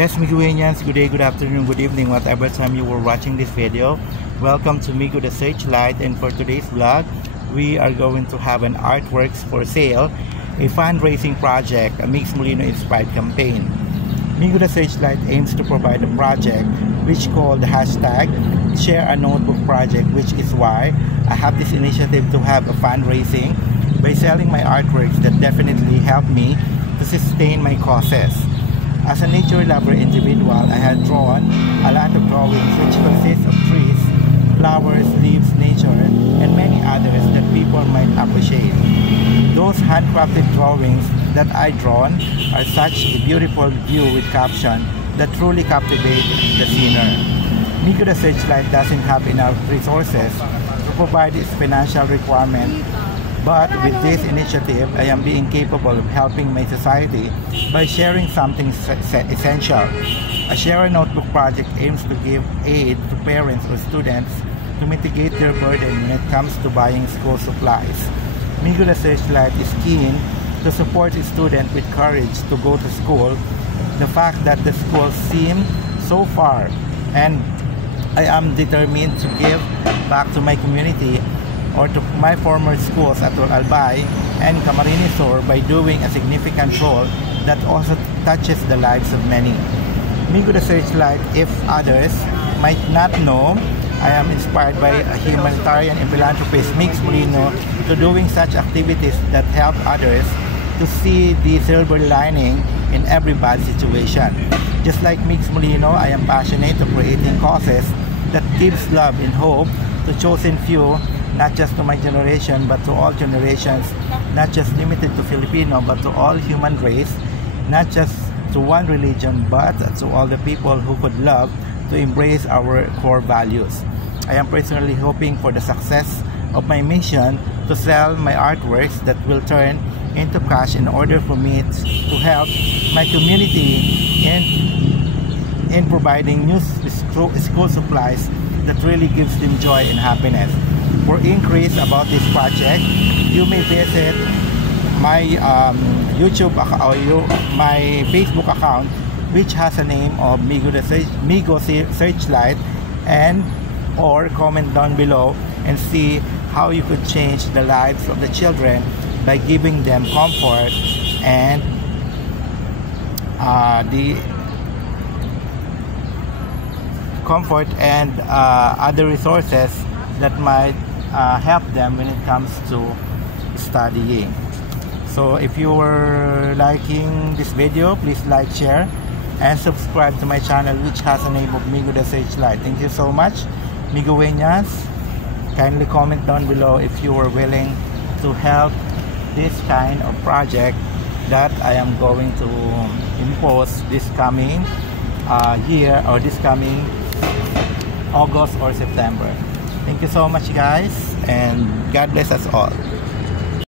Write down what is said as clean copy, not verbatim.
Yes, Miguelians, good day, good afternoon, good evening, whatever time you were watching this video. Welcome to Migo the Searchlight, and for today's vlog, we are going to have an artworks for sale, a fundraising project, a Mix Molino inspired campaign. Migo the Searchlight aims to provide a project which called the hashtag Share a Notebook Project, which is why I have this initiative to have a fundraising by selling my artworks that definitely help me to sustain my causes. As a nature lover individual, I had drawn a lot of drawings which consist of trees, flowers, leaves, nature, and many others that people might appreciate. Those handcrafted drawings that I drawn are such a beautiful view with caption that truly captivate the sinner. Migo the Searchlight doesn't have enough resources to provide its financial requirement, but with this initiative, I am being capable of helping my society by sharing something essential. A Share a Notebook project aims to give aid to parents or students to mitigate their burden when it comes to buying school supplies. Migo the Searchlight is keen to support a student with courage to go to school. The fact that the schools seem so far, and I am determined to give back to my community or to my former schools at Albay and Camarines Sur by doing a significant role that also touches the lives of many. Migo the Searchlight, if others might not know, I am inspired by a humanitarian and philanthropist, Mix Molino, to doing such activities that help others to see the silver lining in every bad situation. Just like Mix Molino, I am passionate of creating causes that gives love and hope to chosen few, not just to my generation but to all generations, not just limited to Filipino but to all human race, not just to one religion but to all the people who could love to embrace our core values. I am personally hoping for the success of my mission to sell my artworks that will turn into cash in order for me to help my community in providing new school supplies that really gives them joy and happiness. For increase about this project, you may visit my YouTube account or my Facebook account, which has a name of Migo Searchlight, and or comment down below and see how you could change the lives of the children by giving them comfort and other resources that might help them when it comes to studying. So if you were liking this video, please like, share, and subscribe to my channel, which has a name of Migo the Searchlight. Thank you so much, Miguelians. Kindly comment down below if you were willing to help this kind of project that I am going to impose this coming year, or this coming August or September. Thank you so much, guys, and God bless us all.